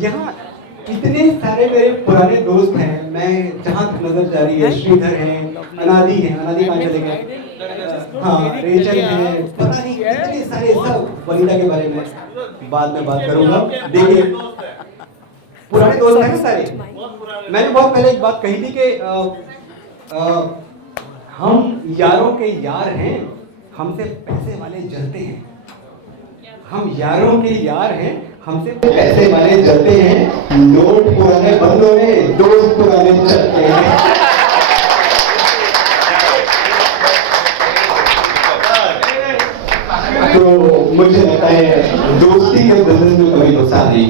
यहाँ इतने सारे मेरे पुराने दोस्त हैं। मैं जहाँ नजर जा रही है, श्रीधर हैं, अनादि हैं, अनादि कहाँ चले गए, हाँ रेचल है, पता नहीं इतने सारे, सब वनीता के बारे में बाद में बात करूंगा। देखिए पुराने दोस्त हैं सारे। मैंने बहुत पहले एक बात कही थी कि हम यारों के यार हैं, हमसे पैसे वाले जलते हैं। हम यारों के यार हैं, हमसे पैसे वाले जलते हैं। नोट पुराने बंद हो गए, दोस्त पुराने चलते हैं। तो मुझे लगता है दोस्ती के बिजनेस में कभी नुकसान नहीं।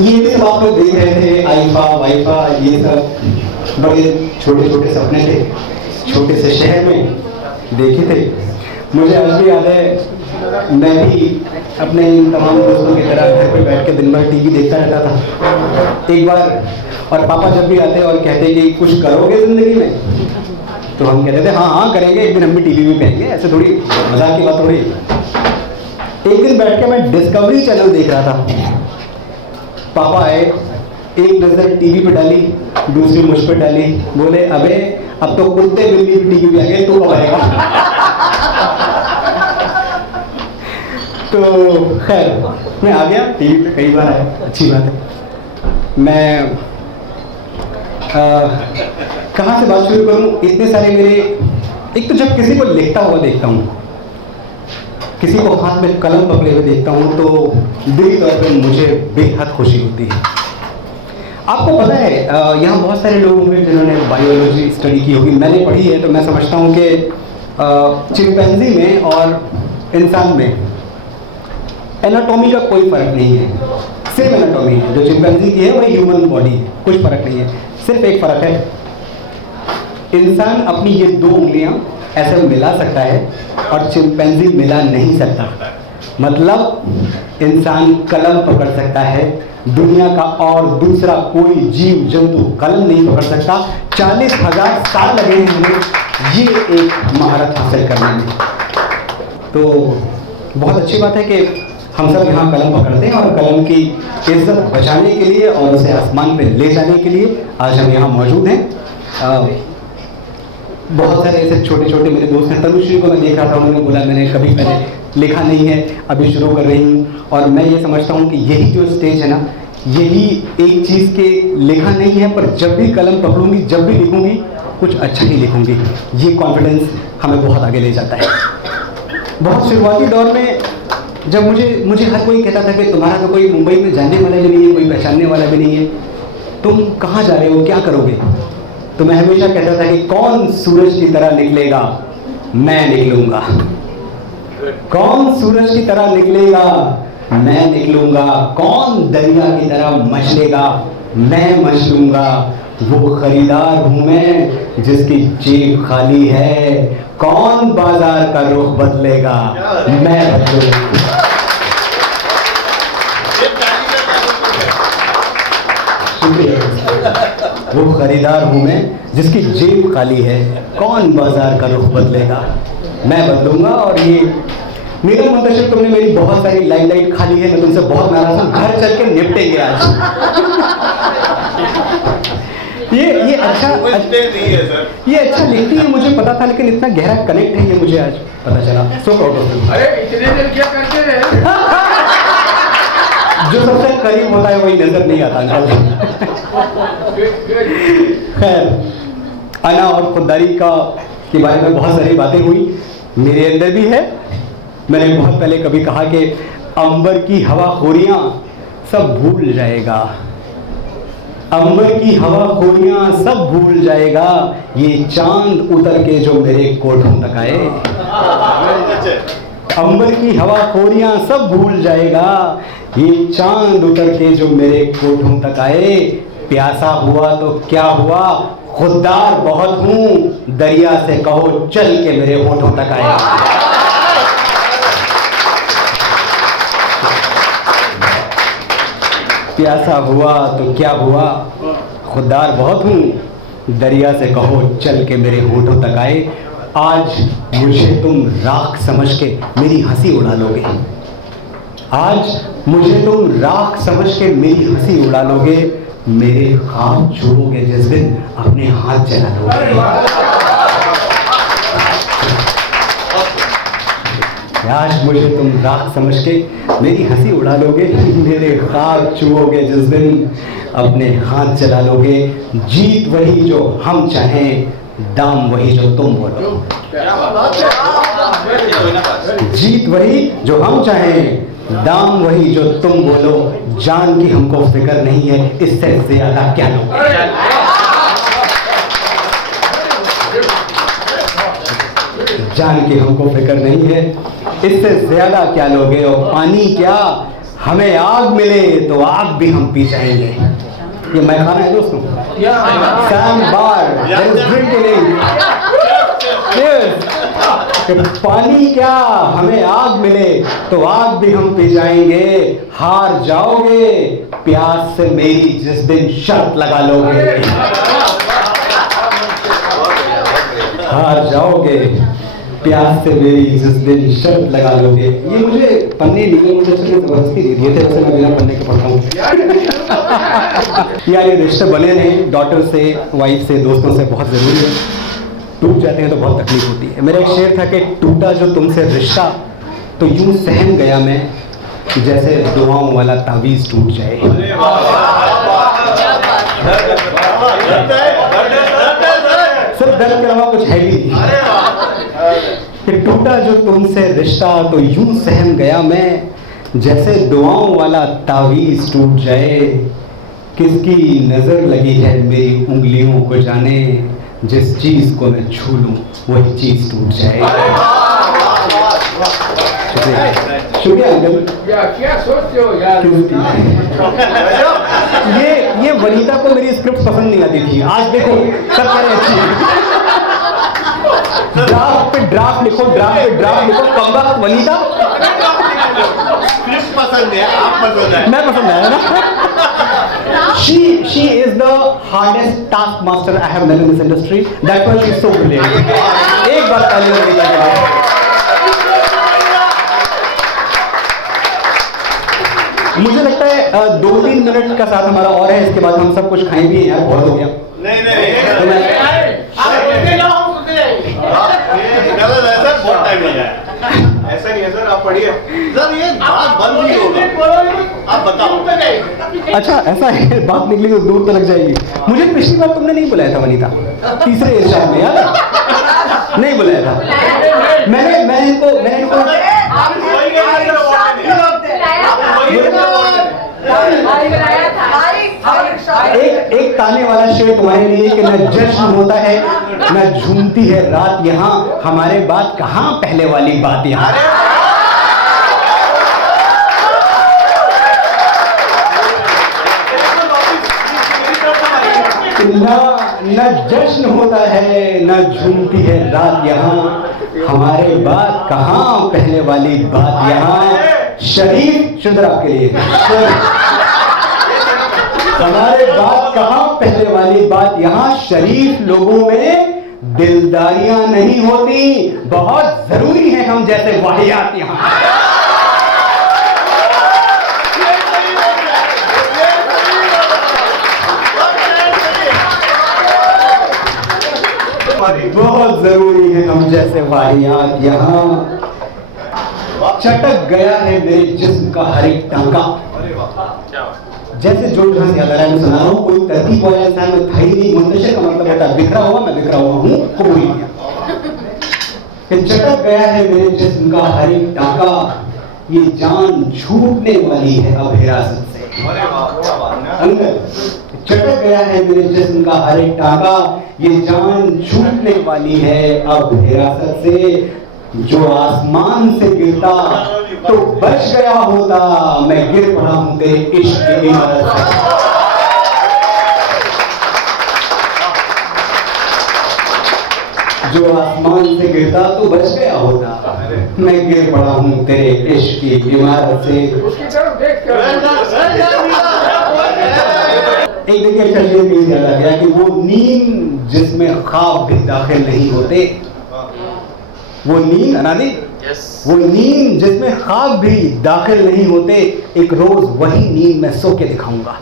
ये सब आप लोग देख रहे थे, आईफा वाईफा, ये सब बड़े छोटे छोटे सपने थे, छोटे से शहर में देखे थे। मुझे आज भी याद है, मैं भी अपने इन तमाम दोस्तों की तरह घर पे बैठ के दिन भर टीवी देखता रहता था। एक बार और पापा जब भी आते और कहते कि कुछ करोगे जिंदगी में, तो हम कहते थे हाँ हाँ करेंगे, एक दिन हम भी टीवी में कहेंगे, ऐसे थोड़ी मजाक की बात थोड़ी। एक दिन बैठ के मैं डिस्कवरी चैनल देख रहा था। पापा आए, एक नजर टीवी पे डाली, दूसरी मुझ पे डाली, बोले अबे अब तो कुत्ते बिल्ली भी टीवी पे आ गए, तू कब आएगा? तो खैर मैं आ गया, टीवी पे कई बार आया, अच्छी बात है। मैं कहाँ से बात शुरू करूँ? इतने सारे मेरे, एक तो जब किसी को लिखता हुआ देखता हूँ, किसी को हाथ में कलम पकड़े हुए देखता हूँ, तो दिली तौर पे मुझे बेहद खुशी होती है। आपको पता है यहाँ बहुत सारे लोग होंगे जिन्होंने बायोलॉजी स्टडी की होगी, मैंने पढ़ी है, तो मैं समझता हूँ कि चिंपैंजी में और इंसान में एनाटॉमी का कोई फर्क नहीं है, सेम एनाटॉमी है। जो चिंपैंजी की है वही ह्यूमन बॉडी है, कुछ फर्क नहीं है। सिर्फ एक फर्क है, इंसान अपनी ये दो उंगलियां ऐसे मिला सकता है और चिंपैंजी मिला नहीं सकता। मतलब इंसान कलम पकड़ सकता है, दुनिया का और दूसरा कोई जीव जंतु कलम नहीं पकड़ सकता। 40,000 साल लगे हैं हमें ये एक महारत हासिल करने में। तो बहुत अच्छी बात है कि हम सब यहाँ कलम पकड़ते हैं और कलम की इज्जत बचाने के लिए और उसे आसमान पे ले जाने के लिए आज हम यहाँ मौजूद हैं। बहुत सारे ऐसे छोटे छोटे मेरे दोस्त हैं। तनुश्री को मैं देख रहा था, उन्होंने बोला मैंने कभी पहले लिखा नहीं है, अभी शुरू कर रही हूँ। और मैं ये समझता हूँ कि यही जो स्टेज है ना, यही एक चीज़ के लिखा नहीं है, पर जब भी कलम पकड़ूंगी, जब भी लिखूंगी, कुछ अच्छा ही लिखूंगी। ये कॉन्फिडेंस हमें बहुत आगे ले जाता है। बहुत शुरुआती दौर में जब मुझे हर कोई कहता था कि तुम्हारा तो कोई मुंबई में जानने वाला भी नहीं है, कोई पहचानने वाला भी नहीं है, तुम कहाँ जा रहे हो, क्या करोगे? तो मैं हमेशा कहता था कि कौन सूरज की तरह निकलेगा, मैं निकलूंगा। कौन सूरज की तरह निकलेगा, मैं निकलूंगा। कौन दरिया की तरह मचलेगा, मैं मचलूंगा। वो खरीदार हूं मैं जिसकी जेब खाली है। कौन बाजार का रुख बदलेगा, मैं बदलूंगा। वो खरीदार हूं मैं जिसकी जेब खाली है। कौन बाजार का रुख बदलेगा, मैं बदलूंगा। और ये मेरा मुंतशिर, तुमने मेरी बहुत सारी लाइट खाली है, मैं तुमसे बहुत नाराज हूं, घर चल के निपटेंगे आज। ये अच्छा नहीं है सर, ये अच्छा लिखती है, मुझे पता था, लेकिन इतना गहरा कनेक्ट है ये मुझे आज पता चला। So proud of you. अरे इतने देर क्या करते रहे? जो सबसे करीब होता है वही नजर नहीं आता। खैर, अना और खुददारी के बारे में बहुत सारी बातें हुई, मेरे अंदर भी है। मैंने बहुत पहले कभी कहा कि अंबर की हवा खोरियां सब भूल जाएगा, अंबर की हवा खोरियां सब भूल जाएगा, ये चांद उतर के जो मेरे कोठों तक आए। अंबर की हवा खोरियां सब भूल जाएगा, ये चांद उतर के जो मेरे कोठों तक आए। प्यासा हुआ तो क्या हुआ, खुददार बहुत हूं, दरिया से कहो चल के मेरे होठों तक आए। प्यासा हुआ तो क्या हुआ, खुददार बहुत हूँ, दरिया से कहो चल के मेरे होठों तक आए। आज मुझे तुम राख समझ के मेरी हंसी उड़ा लोगे, आज मुझे तुम राख समझ के मेरी हंसी उड़ा लोगे, मेरे ख्वाब छूओगे जिस दिन अपने हाथ जला लोगे। आज मुझे तुम राख समझ के मेरी हंसी उड़ा लोगे, मेरे ख्वाब छूओगे जिस दिन अपने हाथ जला लोगे। जीत वही जो हम चाहें, दाम वही जो तुम बोलो। जीत वही जो हम चाहें, दाम वही जो तुम बोलो। जान की हमको फिक्र नहीं है, इससे ज्यादा क्या लोगे। जान की हमको फिक्र नहीं है, इससे ज्यादा क्या लोगे। और पानी क्या, हमें आग मिले तो आग भी हम पी जाएंगे। ये मैं खाना है दोस्तों, Sam bar, there is drink in it. Cheers. पानी क्या, हमें आग मिले तो आग भी हम पी जाएंगे। हार जाओगे प्यास से मेरी जिस दिन शर्त लगा लोगे। हार जाओगे प्यास से मेरी जिस दिन शर्त लगा लोगे। ये मुझे पन्ने नहीं, मुझे जबरदस्ती दे दिए थे, वैसे मैं बिना पन्ने के पढ़ता हूँ। यार ये रिश्ते बने रहें, डॉटर से, वाइफ से, दोस्तों से बहुत ज़रूरी है। टूट जाते हैं तो बहुत तकलीफ होती है। मेरा एक शेर था कि टूटा जो तुमसे रिश्ता तो यूं सहम गया मैं, जैसे दुआओं वाला तावीज़ टूट जाए। सिर्फ दर्द के अलावा कुछ है भी नहीं। कि टूटा जो तुमसे रिश्ता तो यूं सहम गया मैं, जैसे दुआओं वाला तावीज़ टूट जाए। किसकी नज़र लगी है मेरी उंगलियों को जाने, जिस चीज़ को मैं छू लूं वही चीज़ टूट जाए। शुक्रिया अंकल। क्या सोचते हो यार। ये वनीता को मेरी स्क्रिप्ट पसंद नहीं आती थी, आज देखो सब कह रहे अच्छी है। ड्राफ्ट पे ड्राफ्ट लिखो, ड्राफ्ट पे ड्राफ्ट लिखो, कमबख्त वनीता। स्क्रिप्ट पसंद है, आप पसंद है, मैं पसंद आया ना। She is the hardest taskmaster I have met in this industry. That's why she is so brilliant. एक बार ताली वनीता के लिए। मुझे लगता है 2-3 मिनट का साथ हमारा और है, इसके बाद हम सब कुछ खाएं भी यार, बहुत हो गया। नहीं तो मैं बहुत टाइम लगा है। ऐसा नहीं है सर, आप पढ़िए सर, ये बात बंद नहीं होगा, आप बताओ। अच्छा ऐसा है, बात निकली तो दूर तो लग जाएगी। मुझे पिछली बार तुमने नहीं बुलाया था वनीता, तीसरे एशिया में, याद है? नहीं बुलाया था मैंने इनको एक ताने वाला शेर तुम्हारे लिए कि न जश्न होता है न झूमती है रात यहाँ, हमारे बात कहाँ पहले वाली बात यहाँ। न जश्न होता है न झूमती है रात यहाँ, हमारे बात कहाँ पहले वाली बात यहाँ। शरीफ शुद्र आपके लिए, हमारे बात कहाँ पहले वाली बात यहाँ। शरीफ लोगों में दिलदारियां नहीं होती, बहुत जरूरी है हम जैसे वाहियात यहाँ। बहुत जरूरी है हम जैसे वाहियात यहाँ। चटक गया है मेरे जिस्म का हर एक टांका। जैसे जो ढंग याद आ रहा है मैं सुना रहा हूँ, कोई तरतीब वाला इंसान में था ही नहीं। मुंतशिर का मतलब होता है बिखरा हुआ, मैं बिखरा हुआ हूँ, कबूल किया। चटक गया है मेरे जिस्म का हर एक टांका, ये जान छूटने वाली है अब हिरासत से। चटक गया है मेरे जिस्म का हर एक टांका, ये जान छूटने वाली है अब हिरासत से। जो आसमान से गिरता तो बच गया होता, मैं गिर पड़ा हूं तेरे इश्क की इमारत से। जो आसमान से गिरता तो बच गया होता, मैं गिर पड़ा हूं तेरे इश्क की इमारत से। एक देखिए अच्छा शेर भी याद आ गया कि वो नींद जिसमें ख्वाब भी दाखिल नहीं होते, वो नींद अनादि वो नींद जिसमें ख्वाब भी दाखिल नहीं होते, एक रोज वही नींद मैं सो के दिखाऊंगा।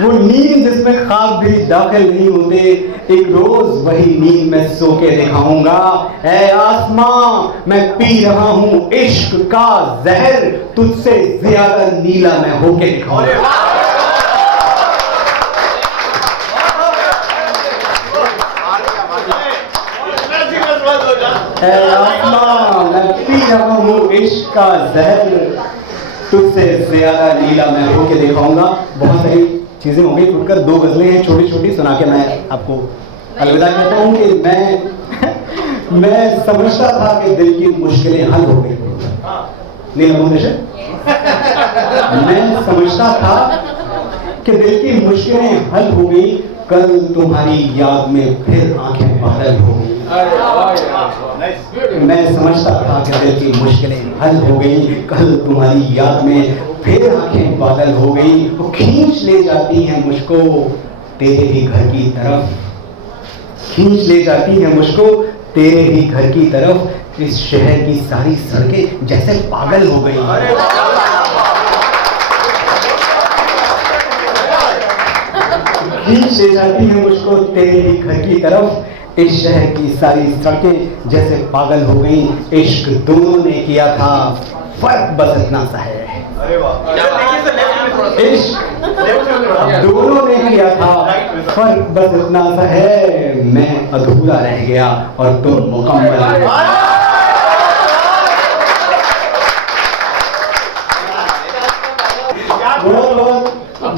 वो नींद जिसमें ख्वाब भी दाखिल नहीं होते, एक रोज वही नींद मैं सो के दिखाऊंगा। ऐ आसमां, मैं पी रहा हूँ इश्क का जहर, तुझसे ज्यादा नीला मैं होके दिखाऊंगा। ऐ आसमां, मैं पी रहा हूँ इश्क का जहर, तुझसे ज्यादा नीला मैं होके दिखाऊंगा। बहुत सारी चीजें हो गई, फुटकर 2 गजलें हैं छोटी छोटी, सुना के मैं आपको अलविदा कहता हूँ कि मैं समझता था कि दिल की मुश्किलें हल हो गई। मैं समझता था कि दिल की मुश्किलें हल हो गई, कल तुम्हारी याद में फिर आंखें बादल हो गई। मैं समझता था कि दिल की मुश्किलें हल हो गई, कल तुम्हारी याद में फिर आंखें बादल हो गई। वो खींच ले जाती हैं मुझको तेरे ही घर की तरफ, खींच ले जाती हैं मुझको तेरे ही घर की तरफ। इस शहर की सारी सड़कें जैसे पागल हो गई। खींच ले जाती हैं मुझको तेरे ही घर की तरफ, इस शहर की सारी सड़कें जैसे पागल हो गई। इश्क दोनों ने किया था, फर्क बस इतना सा है। इश्क दोनों ने किया था, फर्क बस इतना सा है। मैं अधूरा रह गया और तुम मुकम्मल।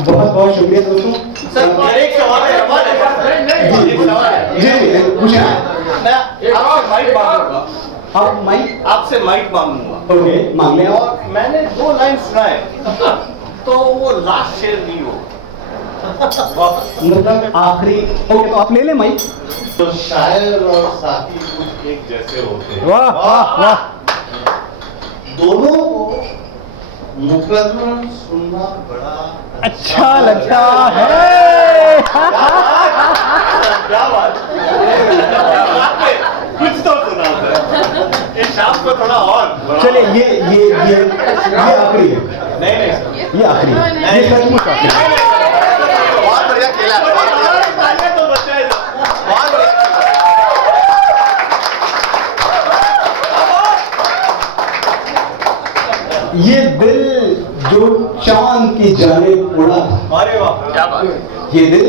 बहुत बहुत शुक्रिया दोस्तों। सर एक सवाल है, जी पूछिए। मैं आपसे माइक मांगूंगा। आप माइक? आपसे माइक मांगूंगा। ओके, मांग लें। और मैंने 2 लाइन सुना है, तो वो लास्ट शेर नहीं हो, मतलब आखिरी। ओके, तो आप ले लें माइक। तो शायर और साथी कुछ एक जैसे होते हैं। वाह वाह वाह। दोनों को मुकर्रर सुनना बड़ा अच्छा लगता है। क्या बात, कुछ तो सुना है। इस शाम को थोड़ा और चलिए, ये आखिरी है। नहीं सर, ये आखिरी है, ये सचमुच आखिरी है। बहुत बढ़िया खेला, तो बच्चा है, बहुत बढ़िया। ये दिल जो चांद की जानिब उड़ा था, अरे वाह, क्या बात। ये दिल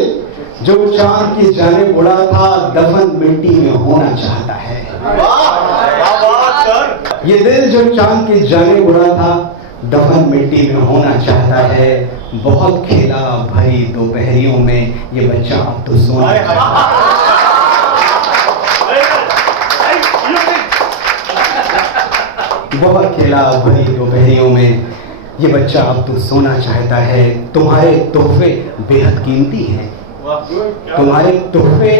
जो चांद की जानिब उड़ा था, दफन मिट्टी में होना चाहता है। वाह, क्या बात सर। ये दिल जो चांद की जानिब उड़ा था, दफन मिट्टी में होना चाहता है। बहुत खेला भरी दोपहरियों में, ये बच्चा अब तो सोना चाहता है। बहुत खेला भरी दोपहरियों में, ये बच्चा अब तो सोना चाहता है। तुम्हारे तोहफे बेहद कीमती हैं, तुम्हारे तोहफे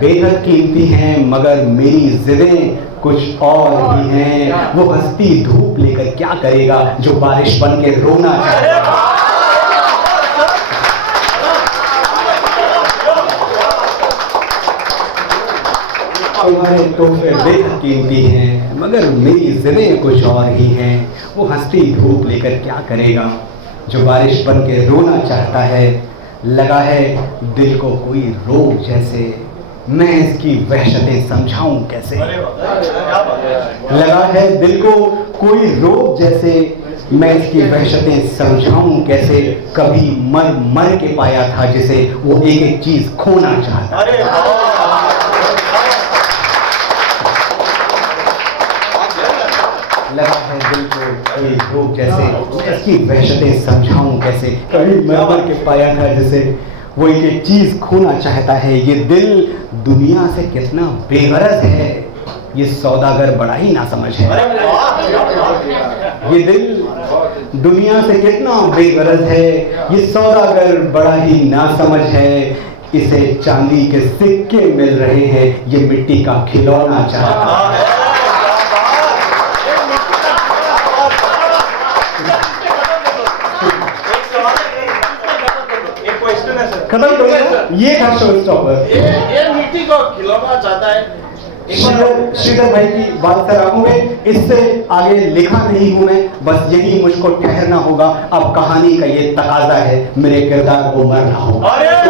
बेहद कीमती हैं, मगर मेरी जिदें कुछ और भी हैं। वो हंसती धूप लेकर क्या करेगा, जो बारिश बन के रोना चाहेगा। तुम्हारे तोहफे बेहद कीमती हैं, मगर मेरी जिदें कुछ और ही हैं। वो हंसती धूप लेकर क्या करेगा, जो बारिश बन के रोना चाहता है। लगा है दिल को कोई रोग जैसे, मैं इसकी वहशतें समझाऊं कैसे। लगा है दिल को कोई रोग जैसे, मैं इसकी वहशतें समझाऊं कैसे। कभी मर मर के पाया था जिसे, वो एक एक चीज खोना चाहता। लगा है दिल को कोई रोग जैसे, मैं इसकी वहशतें समझाऊं कैसे। कभी मर मर के पाया था जिसे, वो एक एक चीज खोना चाहता है। ये दिल दुनिया से कितना बेगरज है, ये सौदागर बड़ा ही नासमझ है। ये दिल दुनिया से कितना बेगरज है, ये सौदागर बड़ा ही नासमझ है। इसे चांदी के सिक्के मिल रहे हैं, ये मिट्टी का खिलौना चाहता है। खत्म करो, ये था शो स्टॉपर। ये मिट्टी को खिलौना चाहता है, श्रीधर भाई की बात से रहूंगे, इससे आगे लिखा नहीं हूं मैं, बस यही मुझको ठहरना होगा। अब कहानी का ये तकाजा है, मेरे किरदार को मरना होगा। अरे